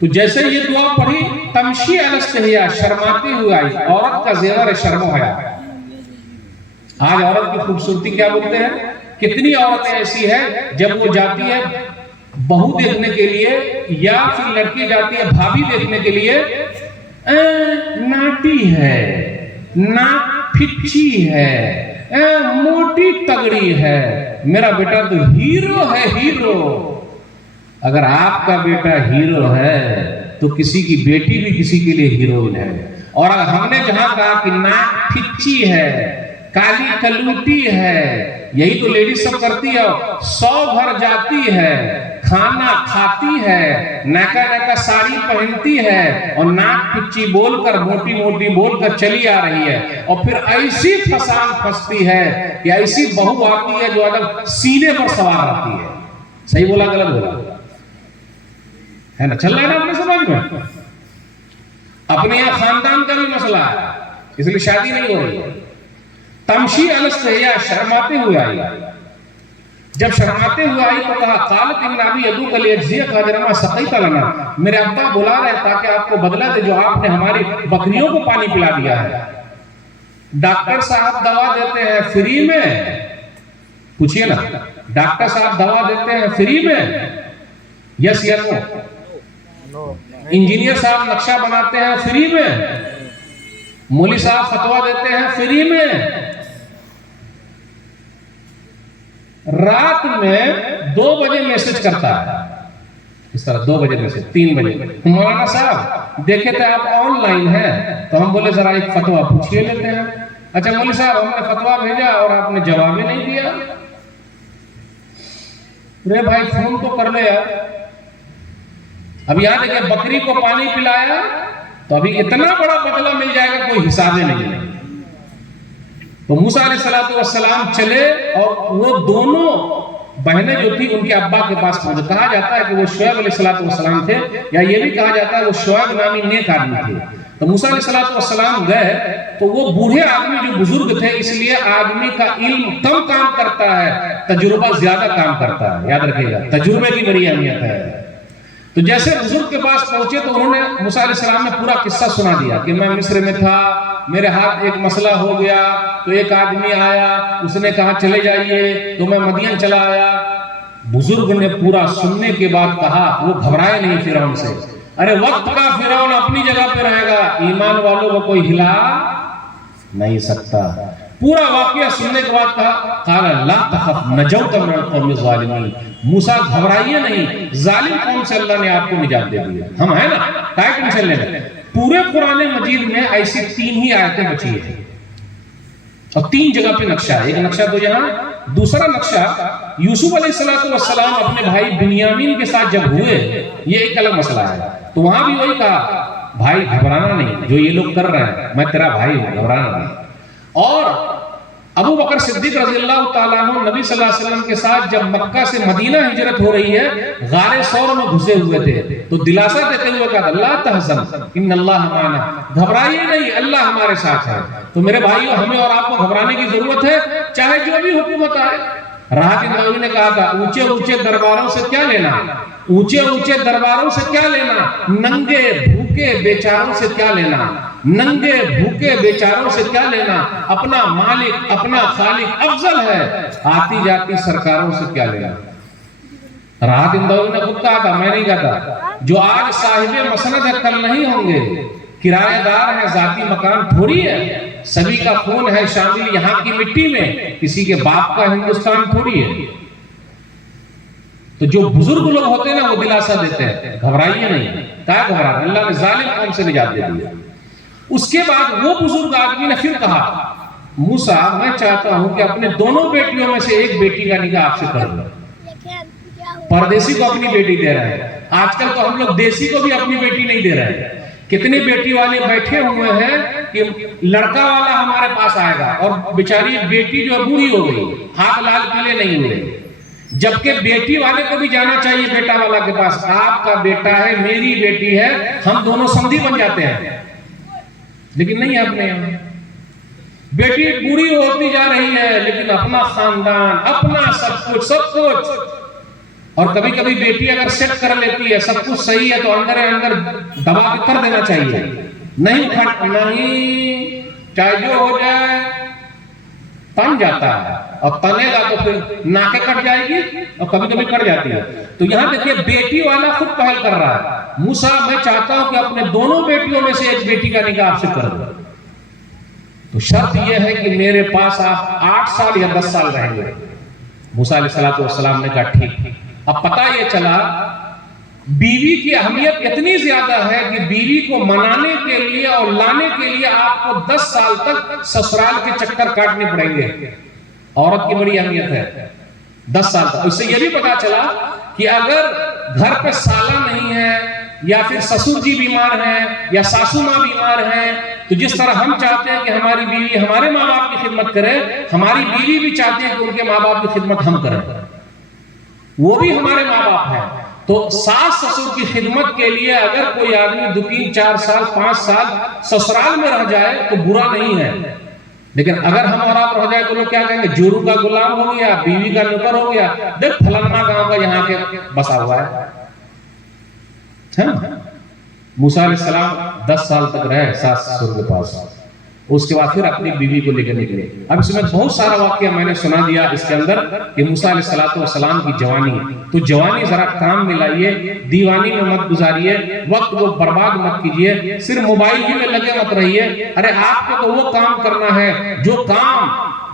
تو جیسے یہ دعا پڑھی تمشی علی استحیا، شرماتی ہوئی آئی، عورت کا زیور شرم و حیا۔ آج عورت کی خوبصورتی کیا بولتے ہیں؟ کتنی عورتیں ایسی ہیں جب وہ جاتی ہے بہو دیکھنے کے لیے یا پھر لڑکی جاتی ہے بھابھی دیکھنے کے لیے، ناٹی ہے، ناک پھچی ہے، موٹی تگڑی ہے، میرا بیٹا تو ہیرو ہے، ہیرو۔ اگر آپ کا بیٹا ہیرو ہے تو کسی کی بیٹی بھی کسی کے لیے ہیروئن ہے۔ اور اگر ہم نے جہاں کہا کہ ناک پھچی ہے، کالی کلوٹی ہے، یہی تو لیڈیز سب کرتی ہے، 100 گھر جاتی ہے، کھانا کھاتی ہے، نیکا نیکا ساڑی پہنتی ہے، اور ناک پچی بول کر موٹی موٹی بول کر چلی آ رہی ہے، اور پھر ایسی فسان پھنستی ہے کہ ایسی بہو آتی ہے جو اگر سینے پر سوار رہتی ہے۔ صحیح بولا غلط بولا ہے نا؟ چل رہا ہے نا اپنے سمجھ میں؟ اپنے یہاں خاندان کا بھی مسئلہ ہے، اس لیے شادی نہیں ہو رہی ہے۔ تمشی علی استحیا، شرماتے ہوئے آئی۔ جب شرماتے ہوئے آئی تو کہا قالت ان ابی یدعوک لیجزیک اجر ما سقیت لنا، میرے ابا بلا رہے تاکہ آپ کو بدلہ دے جو آپ نے ہماری بکریوں کو پانی پلا دیا ہے۔ ڈاکٹر صاحب دوا دیتے ہیں فری میں، پوچھئے نا، ڈاکٹر صاحب دوا دیتے ہیں فری میں، یس یا نو؟ انجینئر صاحب نقشہ بناتے ہیں فری میں، مولوی صاحب فتویٰ دیتے ہیں فری میں۔ رات میں 2 بجے میسج کرتا ہے، اس طرح 2 بجے میسج، 3 بجے، مولانا صاحب دیکھے تھے آپ آن لائن ہیں، تو ہم بولے ذرا ایک فتویٰ پوچھئے لیتے ہیں۔ اچھا مولوی صاحب ہم نے فتویٰ بھیجا اور آپ نے جواب ہی نہیں دیا۔ رے بھائی فون تو کر لے یار۔ اب یہاں دیکھیں بکری کو پانی پلایا تو ابھی اتنا بڑا بدلہ مل جائے گا کوئی حساب ہی نہیں ہے۔ تو موسیٰ علیہ السلام چلے اور وہ دونوں بہنیں جو تھی ان کے ابا کے پاس پہنچے۔ کہا جاتا ہے کہ وہ شعیب علیہ السلام تھے، یا یہ بھی کہا جاتا ہے وہ شعیب نامی نیک آدمی تھے۔ تو موسیٰ علیہ السلام گئے تو وہ بوڑھے آدمی جو بزرگ تھے، اس لیے آدمی کا علم کم کام کرتا ہے، تجربہ زیادہ کام کرتا ہے، یاد رکھیے گا، تجربے کی بڑی اہمیت ہے۔ تو جیسے بزرگ کے پاس پہنچے تو انہوں نے موسیٰ علیہ السلام نے پورا قصہ سنا دیا کہ میں مصر میں تھا، میرے ہاتھ ایک مسئلہ ہو گیا، تو ایک آدمی آیا، اس نے کہا چلے جائیے، تو میں مدین چلا آیا۔ بزرگ نے پورا سننے کے بعد کہا، وہ گھبرائے نہیں فرعون سے، ارے وقت کا فرعون اپنی جگہ پہ رہے گا، ایمان والوں کو کوئی ہلا نہیں سکتا۔ پورا واقعہ سننے کے بعد کہا قال لا تخف نجوت من القوم الظالمین، موسیٰ گھبرائیے نہیں، ظالم قوم سے اللہ نے آپ کو نجات دے دیا۔ ہم ہیں نا، کائے ٹینشن لینا۔ پورے قرآن مجید میں ایسی 3 ہی آیتیں بچی ہیں، اور 3 جگہ پہ نقشہ ہے۔ ایک نقشہ تو یہاں، دوسرا نقشہ یوسف علیہ السلام اپنے بھائی بنیامین کے ساتھ جب ہوئے، یہ ایک الگ مسئلہ ہے، تو وہاں بھی وہی کہا بھائی گھبرانا نہیں، جو یہ لوگ کر رہے ہیں میں تیرا بھائی ہوں، گھبرانا نہیں۔ اور ابو بکر صدیق رضی اللہ تعالیٰ عنہ نبی صلی اللہ علیہ وسلم کے ساتھ جب مکہ سے مدینہ ہجرت ہو رہی ہے، غار ثور میں گھسے ہوئے تھے، تو دلاسا دیتے ہوئے کہا لا تحزن ان اللہ معنا، گھبرائیے نہیں، اللہ ہمارے ساتھ ہے۔ تو میرے بھائیو، ہمیں اور آپ کو گھبرانے کی ضرورت ہے، چاہے جو بھی حکومت آئے۔ راحت اندوی نے کہا تھا اونچے اونچے درباروں سے کیا لینا، اونچے اونچے درباروں سے کیا لینا، ننگے بھوکے بیچاروں سے کیا لینا، ننگے بھوکے بیچاروں سے کیا لینا، اپنا مالک اپنا خالق افضل ہے، آتی جاتی سرکاروں سے کیا لینا۔ راحت اندوی نے خود کہا تھا، میں نہیں کہتا، جو آج صاحب مسند ہے کل نہیں ہوں گے، کرایہ دار ہے ذاتی مکان تھوڑی ہے، سبھی کا خون ہے شامل یہاں کی مٹی میں، کسی کے باپ کا ہندوستان تھوڑی ہے۔ تو جو بزرگ لوگ ہوتے ہیں نا وہ دلاسا دیتے ہیں، گھبرائیے نہیں، کیا گھبرانا، اللہ نے ظالم قوم سے نجات دے دیا۔ اس کے بعد وہ بزرگ آدمی نے پھر کہا موسیٰ میں چاہتا ہوں کہ اپنے دونوں بیٹیوں میں سے ایک بیٹی کا نکاح آپ سے کر دوں۔ پردیسی کو اپنی بیٹی دے رہے ہیں، آج کل تو ہم لوگ دیسی کو بھی اپنی بیٹی نہیں دے رہے ہیں۔ کتنی بیٹی والے بیٹھے ہوئے ہیں کہ لڑکا والا ہمارے پاس آئے گا اور بیچاری بیٹی جو بوڑھی ہو گئی، ہاتھ لال پیلے نہیں ہوئے، جبکہ بیٹی والے کو بھی جانا چاہیے بیٹا والا کے پاس، آپ کا بیٹا ہے میری بیٹی ہے، ہم دونوں سندھی بن جاتے ہیں۔ لیکن نہیں، اپنے یہاں بیٹی بوڑھی ہوتی جا رہی ہے لیکن اپنا خاندان، اپنا سب کچھ اور کبھی کبھی بیٹی اگر سیٹ کر لیتی ہے سب کچھ صحیح ہے تو اندر دبا کے کر دینا چاہیے، نہیں چاہے جو ہو جائے تن جاتا ہے، اور تنے گا تو پھر ناکے کٹ جائے گی اور کبھی کبھی کٹ جاتی ہے۔ تو یہاں دیکھیے بیٹی والا خود پہل کر رہا ہے، موسیٰ میں چاہتا ہوں کہ اپنے دونوں بیٹیوں میں سے ایک بیٹی کا نکاح آپ سے کر دو، تو شرط یہ ہے کہ میرے پاس آپ 8 سال یا 10 سال رہیں گے۔ موسیٰ علیہ السلام نے کہا ٹھیک۔ اب پتہ یہ چلا بیوی کی اہمیت اتنی زیادہ ہے کہ بیوی کو منانے کے لیے اور لانے کے لیے آپ کو 10 سال تک سسرال کے چکر کاٹنے پڑیں گے۔ عورت کی بڑی اہمیت ہے 10 سال تک۔ اس سے یہ بھی پتا چلا کہ اگر گھر پہ سالہ نہیں ہے یا پھر سسر جی بیمار ہیں یا ساسو ماں بیمار ہیں، تو جس طرح ہم چاہتے ہیں کہ ہماری بیوی ہمارے ماں باپ کی خدمت کرے، ہماری بیوی بھی چاہتی ہے کہ ان کے ماں باپ کی خدمت ہم کریں، وہ بھی ہمارے ماں باپ ہیں۔ تو ساس سسر کی خدمت کے لیے اگر کوئی آدمی 2 3 4 سال 5 سال سسرال میں رہ جائے تو برا نہیں ہے، لیکن اگر ہم اور آپ رہ جائے تو لوگ کیا کہیں گے، جورو کا غلام ہو گیا، بیوی کا نوکر ہو گیا، دیکھ فلانا گاؤں کا یہاں کے بسا ہوا ہے۔ موسیٰ علیہ السلام 10 سال تک رہے ساس سسر کے پاس، اس کے بعد پھر اپنی بیوی کو لے کے نکلے۔ اب اس میں بہت سارا واقعہ میں نے سنا دیا اس کے اندر کہ موسیٰ علیہ السلام کی جوانی، تو جوانی ذرا کام میں لائیے، دیوانی میں مت گزاریے، وقت کو برباد مت کیجیے، صرف موبائل ہی میں لگے مت رہیے۔ ارے آپ کو تو وہ کام کرنا ہے جو کام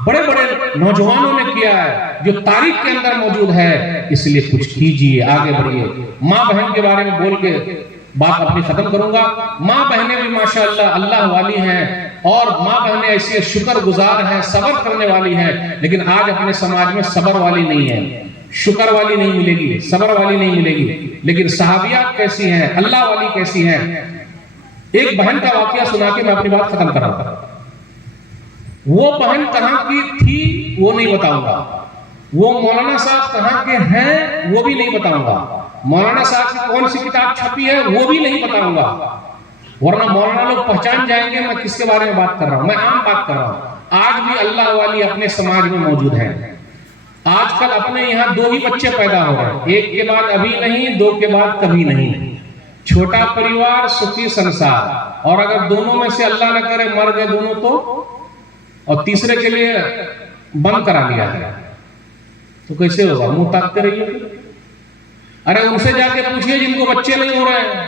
بڑے بڑے نوجوانوں نے کیا ہے، جو تاریخ کے اندر موجود ہے، اس لیے کچھ کیجیے، آگے بڑھیے۔ ماں بہن کے بارے میں بول کے بات اپنی ختم کروں گا۔ ماں بہنیں بھی ماشاءاللہ اللہ والی ہیں، اور ماں بہنیں ایسی شکر گزار ہیں، صبر کرنے والی ہیں، لیکن آج اپنے سماج میں صبر والی نہیں ہے، شکر والی نہیں ملے گی، صبر والی نہیں ملے گی۔ لیکن صحابیات کیسی ہیں، اللہ والی کیسی ہیں۔ ایک بہن کا واقعہ سنا کے میں اپنی بات ختم کر رہا ہوں۔ وہ بہن کہاں کی تھی وہ نہیں بتاؤں گا، وہ مولانا صاحب کہاں کے ہیں وہ بھی نہیں بتاؤں گا، مولانا صاحب کی کون سی کتاب چھپی ہے وہ بھی نہیں بتاؤں گا، ورنہ مولانا لوگ پہچان جائیں گے میں کس کے بارے میں بات کر رہا ہوں۔ میں عام بات کر رہا ہوں۔ آج بھی اللہ والی اپنے سماج میں موجود ہیں۔ آج کل اپنے یہاں 2 ہی بچے پیدا ہو رہے ہیں، 1 کے بعد ابھی نہیں، 2 کے بعد کبھی نہیں۔ چھوٹا پریوار سکھی سنسار، اور اگر دونوں میں سے اللہ نہ کرے مر گئے دونوں تو، اور تیسرے کے لیے بند کرا لیا ہے، تو کیسے ہوگا؟ منہ تاکتے رہیے۔ ارے ان سے جا کے پوچھئے جن کو بچے نہیں ہو رہے ہیں۔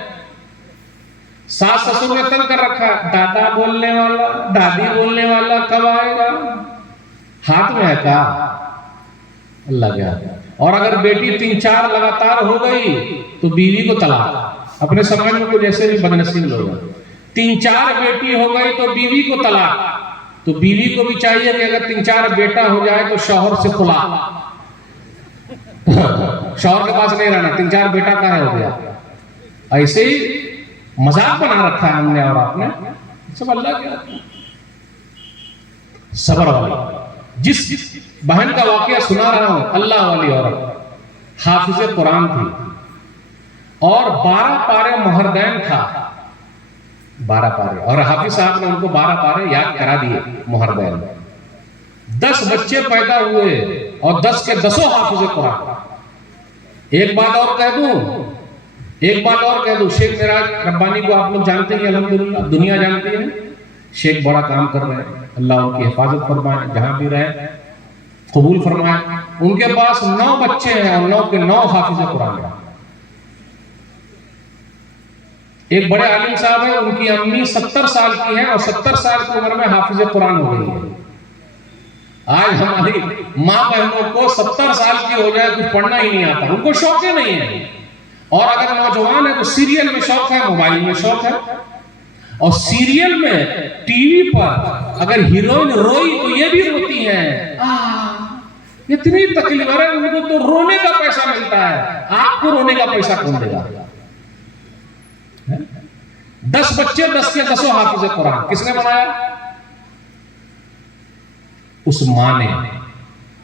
ساس سسر نے تنگ کر رکھا، دادا بولنے والا، دادی بولنے والا کب آئے گا؟ ہاتھ میں ہے کا اللہ کیا۔ اور اگر بیٹی 3 4 لگاتار ہو گئی تو بیوی کو طلاق۔ اپنے سمجھ میں کوئی جیسے بھی بدنصیب لوگ ہیں، 3 4 بیٹی ہو گئی تو بیوی کو طلاق۔ تو بیوی کو بھی چاہیے کہ اگر 3 4 بیٹا ہو جائے تو شوہر سے خلا، شوہر کے پاس نہیں رہنا، 3 4 بیٹا کا ہے ہو گیا۔ ایسے ہی مذاق بنا رکھا ہے ہم نے اور آپ نے، سب اللہ کیا صبر والی۔ جس بہن کا واقعہ سنا رہا ہوں، اللہ والی عورت، حافظ قرآن تھی، اور 12 پارے مہردین تھا، 12 پارے، اور حافظ صاحب نے ان کو 12 پارے یاد کرا دیے مہردین۔ 10 بچے پیدا ہوئے اور 10 کے 10 حافظ قرآن۔ ایک بات اور کہہ دوں، شیخ معراج ربانی کو آپ لوگ جانتے ہیں الحمدللہ، دنیا جانتی ہے، شیخ بڑا کام کر رہے ہیں، اللہ ان کی حفاظت فرمائے، جہاں بھی رہے قبول فرمائے۔ ان کے پاس 9 بچے ہیں اور 9 کے 9 حافظ قرآن ہیں۔ ایک بڑے عالم صاحب ہیں، ان کی امی 70 سال کی ہیں اور 70 سال کی عمر میں حافظ قرآن ہو گئی ہے۔ آج ہماری ماں بہنوں کو 70 سال کی ہو جائے کچھ پڑھنا ہی نہیں آتا، ان کو شوق ہی نہیں ہے۔ اور اگر نوجوان ہے تو سیریل میں شوق ہے، موبائل میں شوق ہے، اور سیریل میں ٹی وی پر اگر ہیروئن روئی تو یہ بھی روتی ہیں، اتنی تکلیف ہے، ان کو تو رونے کا پیسہ ملتا ہے، آپ کو رونے کا پیسہ کون دے گا؟ 10 بچے 10 کے 10 حافظ قرآن، کس نے بنایا؟ اس ماں نے،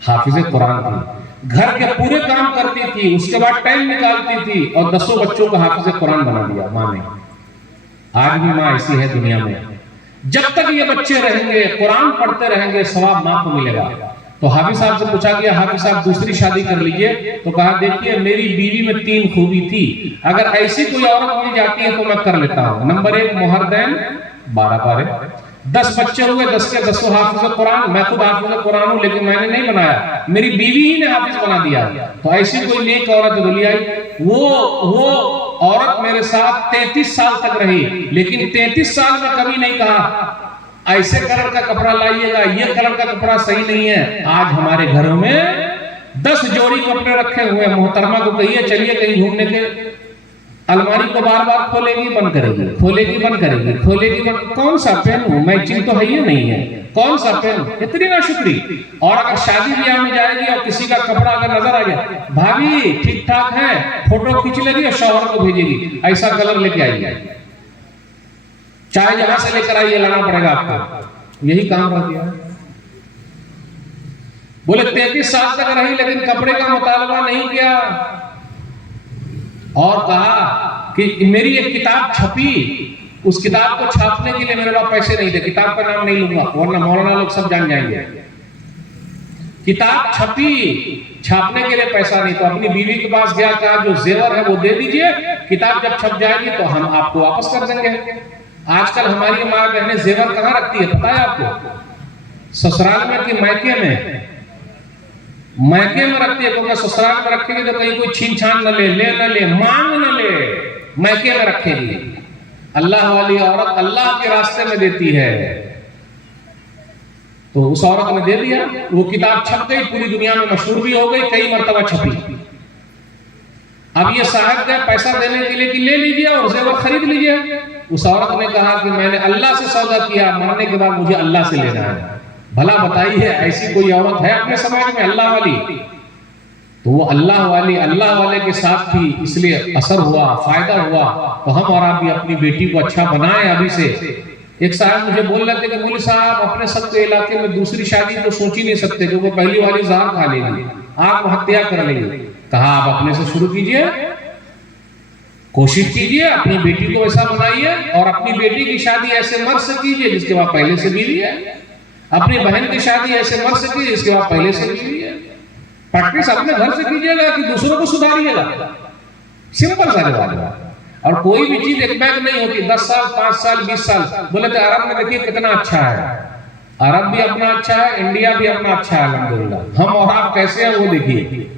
حافظ قرآن تھی، گھر کے پورے کام کرتی تھی، اس کے بعد ٹائم نکالتی تھی، اور 10 بچوں کو حافظ قرآن بنا دیا ماں نے۔ آج بھی ماں ایسی ہے دنیا میں، جب تک یہ بچے رہیں گے، قرآن پڑھتے رہیں گے، ثواب ماں کو ملے گا۔ تو حافظ صاحب سے پوچھا گیا حافظ صاحب دوسری شادی کر لیجئے، تو کہا دیکھیے میری بیوی میں 3 خوبی تھی، اگر ایسی کوئی عورت مل جاتی ہے تو میں کر لیتا ہوں۔ نمبر 1 مہردین 12 پارے، 10 بچے ہوئے، 10 کے 10 حافظ قرآن۔ میں خود حافظ قرآن ہوں لیکن میں نے نہیں بنایا، میری بیوی ہی نے حافظ بنا دیا۔ تو ایسی کوئی نیک عورت رلی آئی، وہ عورت میرے ساتھ 33 سال تک رہی، لیکن 33 سال میں کبھی نہیں کہا ایسے کلر کا کپڑا لائیے گا، یہ کلر کا کپڑا صحیح نہیں ہے۔ آج ہمارے گھروں میں 10 جوڑی کپڑے رکھے ہوئے، محترمہ کو کہیے چلیے کہیں گھومنے کے، الماری کو بار بار کھولے گی بند کرے گی، کھولے گی بند کرے گی، کھولے گی بند، کون سا پہنوں، میچنگ تو ہے ہی نہیں ہے، کون سا پہنوں، اتنی ناشکری۔ اور اگر شادی بیاہ میں جائے گی اور کسی کا کپڑا اگر نظر آ جائے، بھابھی ٹھیک ٹھاک ہے، فوٹو کھینچ لے گی اور شوہر کو بھیجے گی ایسا کلر لے کے آئیے، چاہے جہاں سے لے کر آئیے لانا پڑے گا آپ کو۔ یہی کام رہ گیا۔ بولے 33 سال تک رہی لیکن کپڑے کا مطالبہ نہیں کیا، اور کہا کہ میری ایک کتاب چھپی، اس کتاب کو چھاپنے کے لیے میرے پاس پیسے نہیں تھے، کتاب کا نام نہیں لوں گا ورنہ مولانا لوگ سب جان جائیں گے۔ کتاب چھپی، چھاپنے کے لیے پیسہ نہیں، تو اپنی بیوی کے پاس گیا، کہا جو زیور ہے وہ دے دیجئے، کتاب جب چھپ جائے گی تو ہم آپ کو واپس کر دیں گے۔ آج کل ہماری ماں بہنیں زیور کہاں رکھتی ہے پتہ ہے آپ کو؟ سسرال میں کہ میکے میں؟ میکے میں رکھتی ہے، کیونکہ سسرال میں رکھے گی تو کہیں کوئی چھین چھان نہ لے، لے نہ لے، مانگ نہ لے، میکے میں رکھے گی۔ اللہ والی عورت اللہ کے راستے میں دیتی ہے، تو اس عورت نے دے دیا، وہ کتاب چھپ گئی، پوری دنیا میں مشہور بھی ہو گئی، کئی مرتبہ چھپی۔ اب یہ صاحب گئے پیسہ دینے کے لیے کہ لے لیجئے اور زیور خرید لیجئے۔ اس عورت نے کہا کہ میں نے اللہ سے سودا کیا، مرنے کے بعد مجھے اللہ سے لینا ہے۔ بھلا بتائیے ایسی کوئی عورت ہے اپنے سماج میں اللہ والی؟ تو وہ اللہ والی، اللہ والے کے ساتھ تھی، اس لیے اثر ہوا، فائدہ ہوا۔ تو ہم اور آپ بھی اپنی بیٹی کو اچھا بنائیں ابھی سے۔ ایک صاحب مجھے بول رہے تھے کہ مولوی صاحب اپنے سب کے علاقے میں دوسری شادی تو سوچ ہی نہیں سکتے کہ وہ پہلی والی زہر کھا لے گی، آپ ہتیا کر لیں گے۔ کہا آپ اپنے سے شروع کیجئے، کوشش کیجئے، اپنی بیٹی کو ایسا بنائیے، اور اپنی بیٹی کی شادی ایسے مرد سے کیجئے جس کے بعد پہلے سے بیوی ہے، اپنی بہن کی شادی ایسے مرد سے کیجئے جس کے بعد پہلے سے بیوی ہے۔ پریکٹس اپنے گھر سے کیجئے گا کہ دوسروں کو سدھاریے گا، سمپل سا جواب ہے۔ اور کوئی بھی چیز ایک بیگ نہیں ہوتی، 10 سال 5 سال 20 سال۔ بولے تو عرب میں دیکھیے کتنا اچھا ہے، عرب بھی اپنا اچھا ہے، انڈیا بھی اپنا اچھا ہے الحمدللہ۔ ہم اور آپ کیسے ہیں وہ دیکھیے،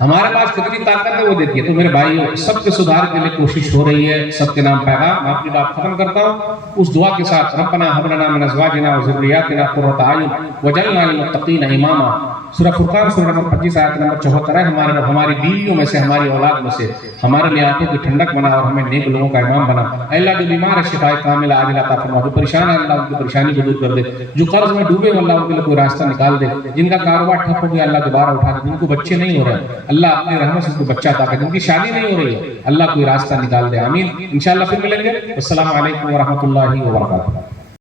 ہمارے پاس کتنی طاقت ہے وہ دیکھیے۔ تو میرے بھائیوں، سب کے سدھار کے لیے کوشش ہو رہی ہے، سب کے نام پیغام۔ میں اپنی بات ختم کرتا ہوں اس دعا کے ساتھ، ربنا هب لنا من ازواجنا وذرياتنا قرة اعين واجعلنا للمتقين اماما۔ سورہ فرقان سورہ نمبر 25 آیت نمبر 74 ہے، ہماری بیویوں میں سے، ہماری اولاد میں سے ہمارے لیے آنکھوں کی ٹھنڈک بنا اور ہمیں نیک لوگوں کا امام بنا۔ اے اللہ جو بیمار ہے شفا کاملہ عاجلہ عطا فرما، جو پریشان ہے اللہ ان کی پریشانی کو دور کر دے، جو قرض میں ڈوبے اللہ ان کے لیے کوئی راستہ نکال دے، جن کا کاروبار ٹھپ ہو گیا اللہ دوبارہ اٹھا دے، جن کو بچے نہیں ہو رہے اللہ اپنی رحمت سے ان کو بچہ عطا کر، جن کی شادی نہیں ہو رہی ہے اللہ کوئی راستہ نکال دے، آمین۔ انشاءاللہ پھر ملیں گے، السلام علیکم ورحمۃ اللہ وبرکاتہ۔